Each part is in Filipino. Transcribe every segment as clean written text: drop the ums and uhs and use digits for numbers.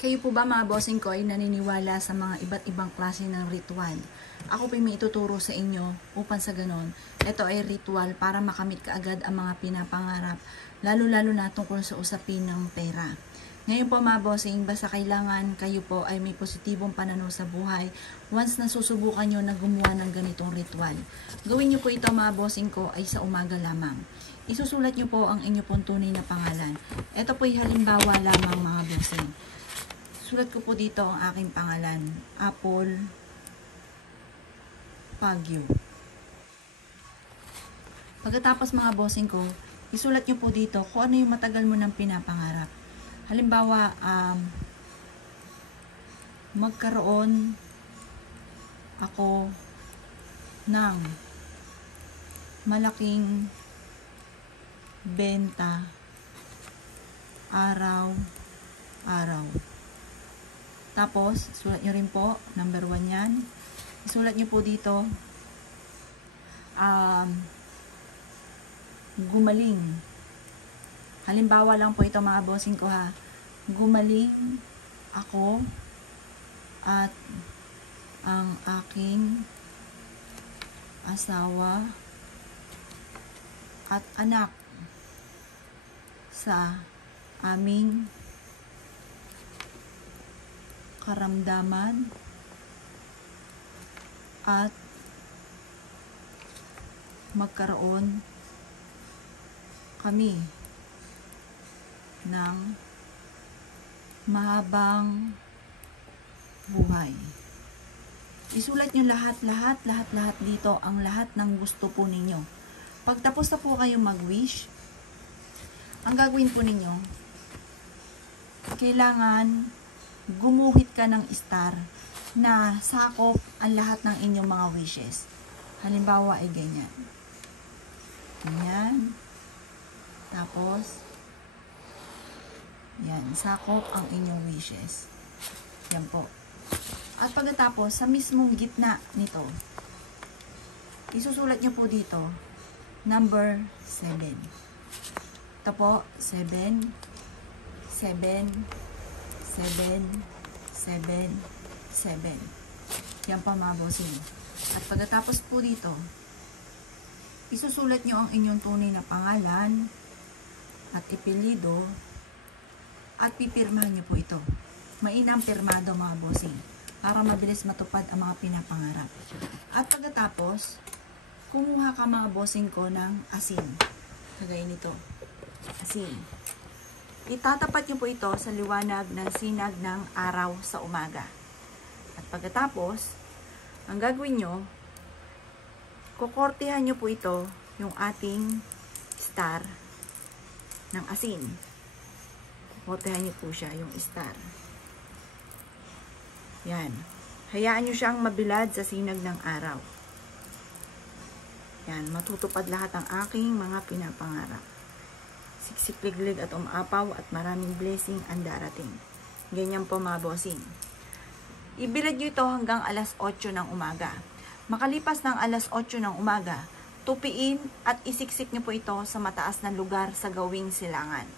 Kayo po ba mga bossing ko ay naniniwala sa mga iba't ibang klase ng ritual? Ako po may ituturo sa inyo upang sa ganon, ito ay ritual para makamit kaagad ang mga pinapangarap, lalo-lalo na tungkol sa usapin ng pera. Ngayon po mga bossing, basta kailangan kayo po ay may positibong pananaw sa buhay once na susubukan nyo na gumawa ng ganitong ritual. Gawin nyo po ito mga bossing ko ay sa umaga lamang. Isusulat nyo po ang inyo pong tunay na pangalan. Ito po ay halimbawa lamang mga bossing. Sulat ko po dito ang aking pangalan, Apple Pagyo. Pagkatapos mga bossing ko, isulat nyo po dito kung ano yung matagal mo nang pinapangarap. Halimbawa, magkaroon ako ng malaking benta araw-araw. Tapos, sulat nyo rin po, number 1 yan. Isulat nyo po dito, gumaling. Halimbawa lang po ito mga bossing ko ha. Gumaling ako at ang aking asawa at anak sa aming karamdaman at magkaroon kami ng mahabang buhay. Isulat nyo lahat dito ang lahat ng gusto po ninyo. Pagtapos na po kayong mag-wish, ang gagawin po ninyo, kailangan gumuhit ka ng star na sakop ang lahat ng inyong mga wishes. Halimbawa ay ganyan. Ganyan. Tapos, yan, sakop ang inyong wishes. Yan po. At pagkatapos, sa mismong gitna nito, isusulat nyo po dito, number 7. Ito po, 7, 7, 7, 7, 7. Yan pa mga bossing. At pagkatapos po dito, isusulat nyo ang inyong tunay na pangalan at ipilido at pipirmahan nyo po ito. Mainam pirmado mga bossing para mabilis matupad ang mga pinapangarap. At pagkatapos, kumuha ka mga bossing ko ng asin. Kagaya nito. Asin. Itatapat nyo po ito sa liwanag ng sinag ng araw sa umaga. At pagkatapos, ang gagawin nyo, kukortihan nyo po ito yung ating star ng asin. Kukortihan nyo po siya yung star. Yan. Hayaan nyo siyang mabilad sa sinag ng araw. Yan. Matutupad lahat ang aking mga pinapangarap. Siksik-liglig at umapaw at maraming blessing ang darating. Ganyan po mga bossing. Ibilad nyo ito hanggang alas 8 ng umaga. Makalipas ng alas 8 ng umaga, tupiin at isiksik nyo po ito sa mataas na lugar sa gawing silangan.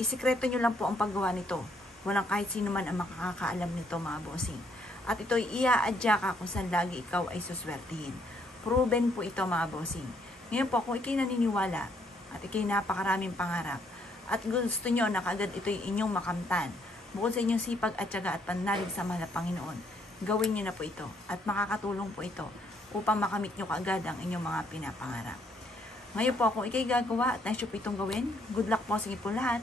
Isikreto nyo lang po ang paggawa nito. Walang kahit sino man ang makakaalam nito mga bossing. At ito'y iaadya ka kung saan lagi ikaw ay suswertihin. Proven po ito mga bossing. Ngayon po, kung ikay naniniwala, at ikay napakaraming pangarap, at gusto nyo na kaagad ito'y inyong makamtan, bukod sa inyong sipag at tiyaga at pananalig sa mahal na Panginoon, gawin nyo na po ito, at makakatulong po ito, upang makamit nyo kaagad ang inyong mga pinapangarap. Ngayon po, kung ikay gagawa at naisyo po itong gawin, good luck po sa inyo po lahat.